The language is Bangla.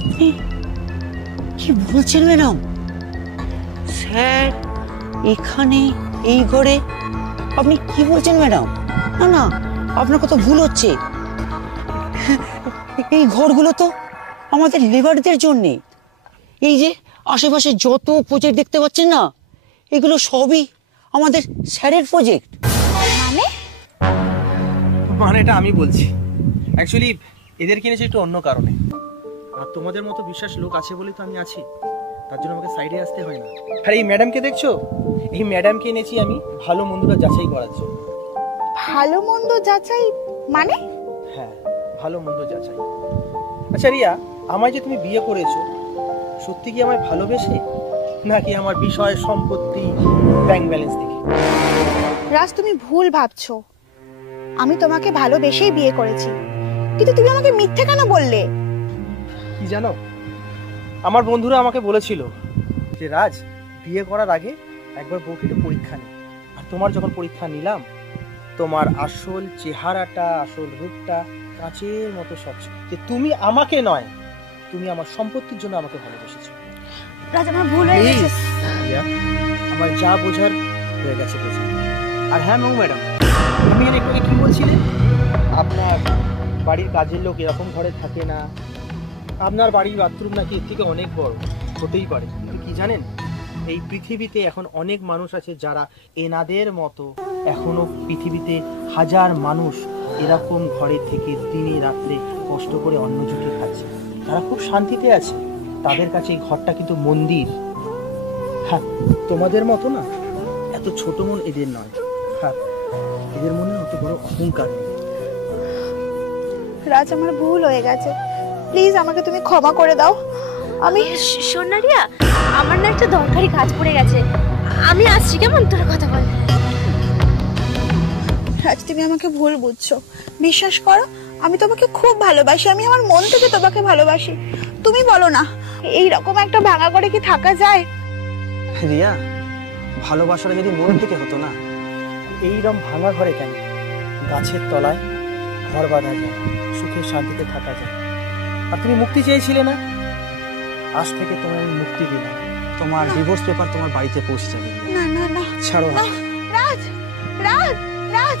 আপনি কি বলছেন ম্যাডাম? স্যার এখানে এই ঘরে? আপনি কি বলছেন ম্যাডাম? না না, আপনার কথা ভুল হচ্ছে। এই ঘরগুলো তো আমাদের লেবারদের জন্য। এই যে আশেপাশে যত প্রজেক্ট দেখতে পাচ্ছেন না, এগুলো সবই আমাদের স্যারের প্রজেক্ট। মানে? মানেটা আমি বলছি। অ্যাকচুয়ালি এদের কিনেছি একটু অন্য কারণে। আর তোমাদের মতো বিশ্বাস লোক আছে বলেই তো আমি আছি, তার জন্য আমাকে সাইডে আসতে হয় না। আর এই ম্যাডামকে দেখছো, এই ম্যাডামকে এনেছি আমি ভালো মন্দটা যাচাই করার জন্য। ভালো মন্দ যাচাই মানে? হ্যাঁ, ভালো মন্দ যাচাই। আচ্ছা রিয়া, আমায় যে তুমি বিয়ে করেছো, সত্যি কি আমায় ভালোবেসে, নাকি আমার বিষয় সম্পত্তি ব্যাংক ব্যালেন্স দেখে? রাজ, তুমি ভুল ভাবছো। আমি তোমাকে ভালোবেসেই বিয়ে করেছি, কিন্তু তুমি আমাকে মিথ্যে কেন বললে? কি জানো, আমার বন্ধুরা আমাকে বলেছিল যে রাজ, বিয়ে করার আগে একবার বউকে একটু পরীক্ষা নে। আর তোমার যখন পরীক্ষা নিলাম, তোমার আসল চেহারাটা, আসল রূপটা কাঁচের মতো স্বচ্ছ। যে তুমি আমাকে নয়, তুমি আমার সম্পত্তির জন্য আমাকে ভালোবেসেছো। রাজ, আমার ভুল হয়ে গেছে। আমার যা বোঝার হয়ে গেছে বোঝা। আর হ্যাঁ মৌ ম্যাডাম, তুমি একটু আগে কি বলছিলে? আপনার বাড়ির কাজের লোক এরকম ঘরে থাকে না, আপনার বাড়ির বাথরুম নাকি এর থেকে অনেক বড়। হতেই পারে, কি জানেন, এই পৃথিবীতে এখন অনেক মানুষ আছে যারা এনাদের মতো, এখনো পৃথিবীতে হাজার মানুষ এরকম ঘরে থেকে দিনে রাত্রে কষ্ট করে অন্ন জুটিয়ে খাচ্ছে, তারা খুব শান্তিতে আছে। তাদের কাছে এই ঘরটা কিন্তু মন্দির। হ্যাঁ, তোমাদের মতো না এত ছোট মন এদের নয়। হ্যাঁ, এদের মনে অত বড় অহংকার নেই। রাজ, আমার ভুল হয়ে গেছে, প্লিজ আমাকে তুমি ক্ষমা করে দাও। আমি শোন না রিয়া, আমার না একটা দরকারি কাজ পড়ে গেছে, আমি আসছি, কেমন? তোর কথা বল। রাজ, তুমি আমাকে ভুল বুঝছো। বিশ্বাস করো, আমি তোমাকে খুব ভালোবাসি, আমি আমার মন থেকে তোমাকে ভালোবাসি। তুমি বলো না, এই রকম একটা ভাঙা ঘরে কি থাকা যায়? রিয়া, ভালোবাসাটা যদি মন থেকে হতো না, এইরকম ভাঙা ঘরে কেন, গাছের তলায় ঘর বাঁধা যায়, সুখে শান্তিতে থাকা যায়। আর তুমি মুক্তি চেয়েছিলে না, আজ থেকে তোমার আমি মুক্তি দিলাম। তোমার ডিভোর্স পেপার তোমার বাড়িতে পৌঁছে যাবে। না না না, ছাড়ো। রাজ, রাজ, রাজ।